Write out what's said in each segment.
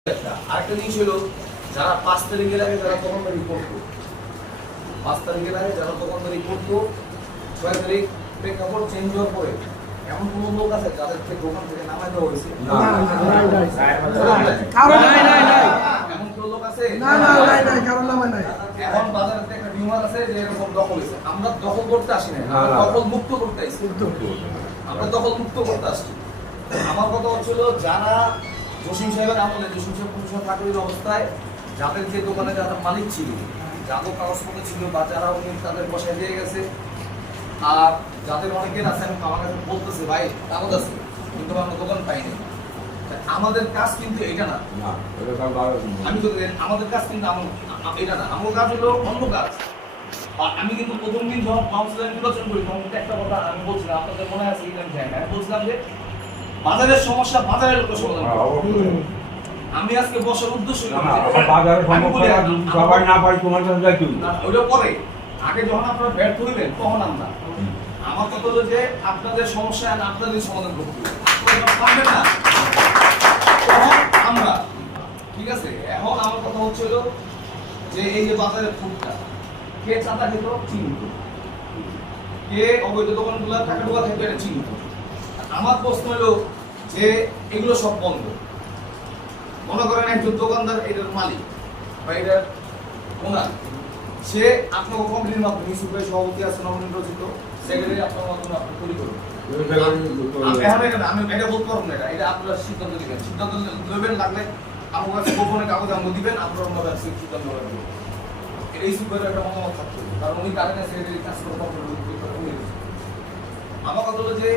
আরেকটা জিনিস হলো যারা 5 তারিখের আগে যারা দোকানদারি করতো 5 তারিখের আগে যারা দোকানদারি করতো 6 তারিখ প্রেক্ষাপট চেঞ্জ হওয়ার পরে এমন কোন লোক আছে যাদেরকে দোকান থেকে নামাই দেওয়া হয়েছে? এমন কোন লোক আছে? এখন বাজারে একটা রিউমার আছে যে এরকম দখল হয়েছে। আমরা দখল করতে আসি না, দখল মুক্ত করতে আসছি। আমরা দখল মুক্ত করতে আসছি। আমার কথা হচ্ছিল যারা জসিম সাহেবের আমলে জসিম সাহেব পুলিশের চাকরির অবস্থায় যাদের যে দোকানে যারা মালিক ছিল, যাদের কাগজপত্র ছিল বা যারা উনি তাদের বসায় দিয়ে গেছে, আর যাদের অনেকের আছে আমি আমার কাছে বলতেছে ভাই কাগজ আছে কিন্তু আমরা দোকান পাইনি। আমাদের কাজ কিন্তু এটা না, আমি তো আমাদের কাজ কিন্তু এটা না, আমার কাজ হলো অন্য কাজ। আর আমি কিন্তু প্রথম দিন যখন কাউন্সিলর নির্বাচন করি তখন একটা কথা আমি বলছিলাম, আপনাদের মনে আছে কিনা আমি জানি না, আমি বলছিলাম যে বাজারের সমস্যা বাজারের লোক সমাধান করবে। আমি আজকে বসার উদ্দেশ্য বাজারের সমস্যা সবাই না পারি তোমার কাছে যাই তুমি ওইটা পরে আগে যখন আপনারা ব্যর্থ হইবেন তখন আমরা আমার কথা হলো যে আপনাদের সমস্যা আপনাদের সমাধান করতে হবে, পারবেন না তখন আমরা, ঠিক আছে। এখন আমার কথা হচ্ছিল যে এই যে বাজারের ফুটটা কে চাঁদা খেত চিহ্নিত, কে অবৈধ দোকানগুলো টাকা ঢোকা খেত এটা চিহ্নিত। আমার প্রশ্ন হলো যে এগুলো সব বন্ধ। মনে করেন একজন দোকানদার এটার মালিক বা এটার ওনার, সে আপনার কমিটির মাধ্যমে ইস্যুপের সভাপতি আছে নবনির্বাচিত সেক্রেটারি আপনার মাধ্যমে আপনি তৈরি করুন। আমি এটা বলতে পারবো না, এটা আপনারা সিদ্ধান্ত নেবেন, সিদ্ধান্ত নেবেন লাগলে আমার কাছে গোপনে কাগজ আমল দিবেন, আপনার মনে সিদ্ধান্ত নেবেন। এটা ইস্যুপের একটা মতামত থাকতে হবে, কারণ উনি কারেন্ট সেক্রেটারি কাজ করতে আমার কথা হলো যে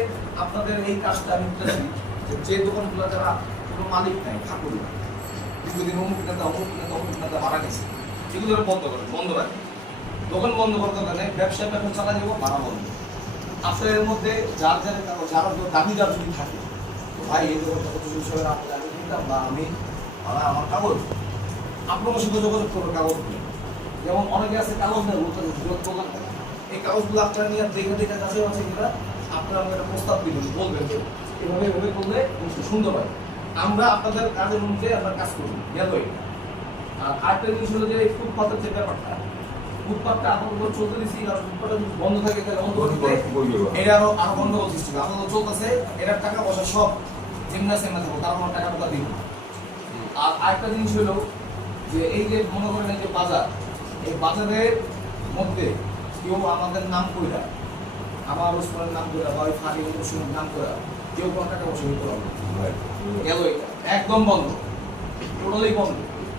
আপনাদের এই কাজটা আমি বুঝতেছি যে দোকানগুলো যারা কোনো মালিক নাই ঠাকুর দীর্ঘদিন অমুক নেতা মারা গেছে, এগুলো বন্ধ করেন, বন্ধ রাখেন। দোকান বন্ধ করার দরকার নেই, ব্যবসা চালা যাবো, মারা বন্ধ। আপনাদের মধ্যে যার যারা দাবিদার যদি থাকে ভাই এই দোকানটা আমি দিতাম বা আমি আমার কাগজ আপনার সাথে যোগাযোগ করবেন কাগজ নিয়ে। যেমন অনেকে আছে কাগজ নেই দোকান, এই কাগজগুলো আপনারা নিয়ে দেখে কাছে আছে কিনা আপনারা একটা প্রস্তাব দিবেন, বলবেন যে এভাবে এভাবে করলে সুন্দর হয়। আমরা আপনাদের কাজের অনুযায়ী আমরা কাজ করি, গেল। আর আরেকটা জিনিস হলো যে ফুটপাতের যে ব্যাপারটা, ফুটপাতটা আপনার চলতে দিচ্ছি, আর ফুটপাতটা যদি বন্ধ থাকে তাহলে বন্ধ করতে এটা আরো গন্ডগোল সৃষ্টি হবে। আমাদের চলতেছে এটার টাকা পয়সা সব চেমনা থাকবো, কারণ আমার টাকা পয়সা দিব। আর আরেকটা জিনিস হলো যে এই যে মনে করেন এই যে বাজার, এই বাজারের মধ্যে কেউ আমাদের নাম করে দেয়, আমার ওসমানের নাম করে বা ওই ফানি ওসমানের নাম করে কেউ কোনো টাকা পয়সা দিতে পারবে গেল, এটা একদম বন্ধ, টোটালি বন্ধ,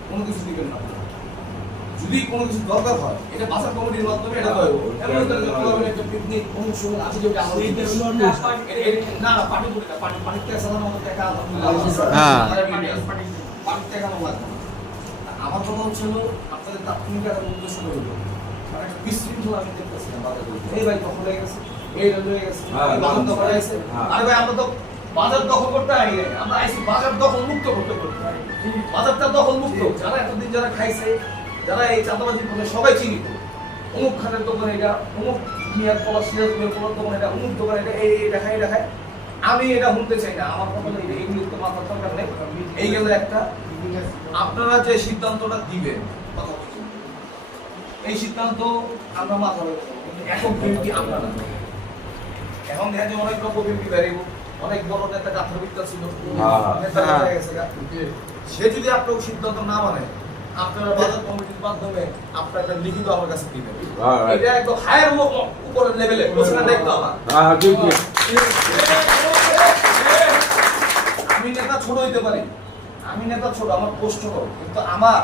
কোনো কিছু দিবেন না। যদি কোনো কিছু দরকার হয় এটা বাজার কমিটির মাধ্যমে এটা দেবো, একটা পিকনিক অনুষ্ঠান আছে যেটা না না পার্টি করে না, পার্টির টাকা সাধারণ টাকা পার্টির টাকা লাগবে। আমার কথা হচ্ছিল আপনাদের তাৎক্ষণিক একটা উদ্দেশ্য হইল মানে একটা বিশৃঙ্খলা আমি দেখতেছিলাম বাজারে, এই ভাই দখল হয়ে গেছে, এই হয়ে গেছে, বাজার দখল হয়ে গেছে। আরে ভাই আমরা তো বাজার দখল করতে আই নাই, আমরা আইছি বাজার দখল মুক্ত করতে। বাজারটা দখল মুক্ত, যারা এতদিন যারা খাইছে, যারা এই চাঁদাবাজির ফলে সবাই চিনিত, অমুক খানের দোকান এটা, অমুক মিয়ার পলা সিরাজ মিয়ার পলার দোকান এটা, অমুক দোকান এটা, এই দেখায় আমি এটা শুনতে চাই না। আমার কথা এইগুলো তো মাথার দরকার নেই। এই গেল একটা, আপনারা যে সিদ্ধান্তটা দিবেন এই সিদ্ধান্ত আমরা মাথা কিন্তু এখন বিএনপি আমরা না। এখন দেখা যায় অনেক রকম বিএনপি বেরিয়ে, অনেক বড় নেতা গাথাবিদ্যা ছিল, সে যদি আপনার সিদ্ধান্ত না মানে আপনারা বাজার কমিটির মাধ্যমে আপনারা একটা লিখিত আমার কাছে দিবেন, এটা একদম হায়ার উপরের লেভেলে প্রশ্ন দেখতে আমার। আমি নেতা ছোট হইতে পারি, আমি নেতা ছোট, আমার পোস্ট ছোট, কিন্তু আমার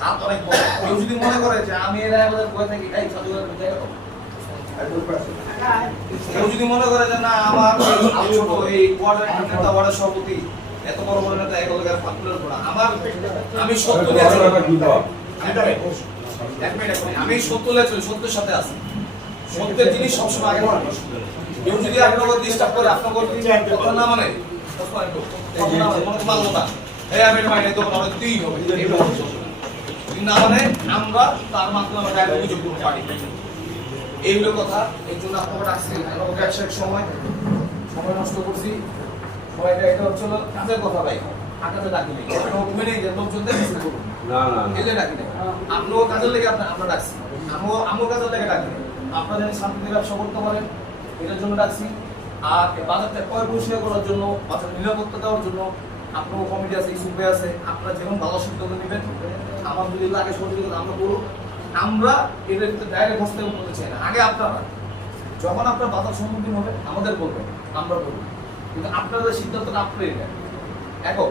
হাত অনেক বড়। কেউ যদি মনে করে যে আমি এরা আমাদের বয়ে থাকি এই ছাত্রদের জায়গা পাবো, কেউ যদি মনে করে যে না আমার ছোট এই ওয়ার্ডের নেতা, ওয়ার্ডের সভাপতি, এত বড় বড় নেতা এগুলো পার্টিকুলার করা আমার, আমি সত্য আমি সত্যের সাথে আছি, সত্যের জিনিস সবসময় আগে মানুষ। কেউ যদি আপনাকে ডিস্টার্ব করে আপনাকে কথা না মানে মানবো না, এই আমি মাইনে তো দিতেই হবে, না মানে আমরা তার মাধ্যমে অভিযোগ করতে পারি। এইগুলো কথা, এই জন্য আপনাকে রাখছি ব্যবসায়িক সময় নষ্ট করছি। এটা হচ্ছে কাজের কথা ভাই, হাঁটাতে ডাকি নেই কোনো হুকুমে নেই যে লোকজন দেখেছে করুন না না না। এলে ডাকি নেই আপনিও কাজের লেগে আমরা ডাকছি আমিও কাজের লেগে ডাকি নেই আপনারা যেন শান্তিতে ব্যবসা করতে পারেন এটার জন্য ডাকছি আর বাজারটা ক্রয় পরিষ্কার করার জন্য বাজার নিরাপত্তা দেওয়ার জন্য আপনারও কমিটি আছে ইস্যুপে আছে আপনারা যেমন ভালো সিদ্ধান্ত নেবেন আমার যদি লাগে সহযোগিতা আমরা করুন আমরা এটার ভিতরে ডাইরেক্ট হস্তক্ষেপ করতে চাই না আগে আপনারা যখন আপনার বাধার সম্মুখীন হবে আমাদের বলবেন আমরা বলবো কিন্তু আপনাদের সিদ্ধান্তটা আপনারই নেন একক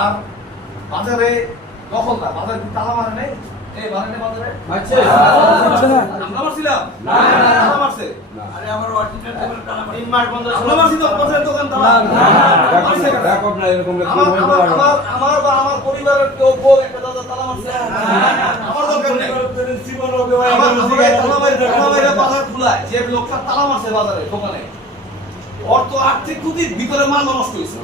আর বাজারে দখল না বাজারে কি তালা মারে নেই এই মারে নেই বাজারে আচ্ছা। আমরা মারছিলাম না। তালা মারছে আরে আমার অরিজিনাল দোকানে তালা মারছে। 3 মাস বন্ধ আমরা মারছি তো বাজারের দোকান তালা মারছে কেন? ব্যাকআপ না এরকম আমার আমার আমার আমার বা আমার পরিবারের কেউ বউ একটা দাদা তালা মারছে আমার দরকার নেই আমার তালা মারে বাজার খোলায় যে লোকটা তালা মারছে বাজারে দোকানে ওর তো আর্থিক ক্ষতি ভিতরে মাল নষ্ট হয়েছে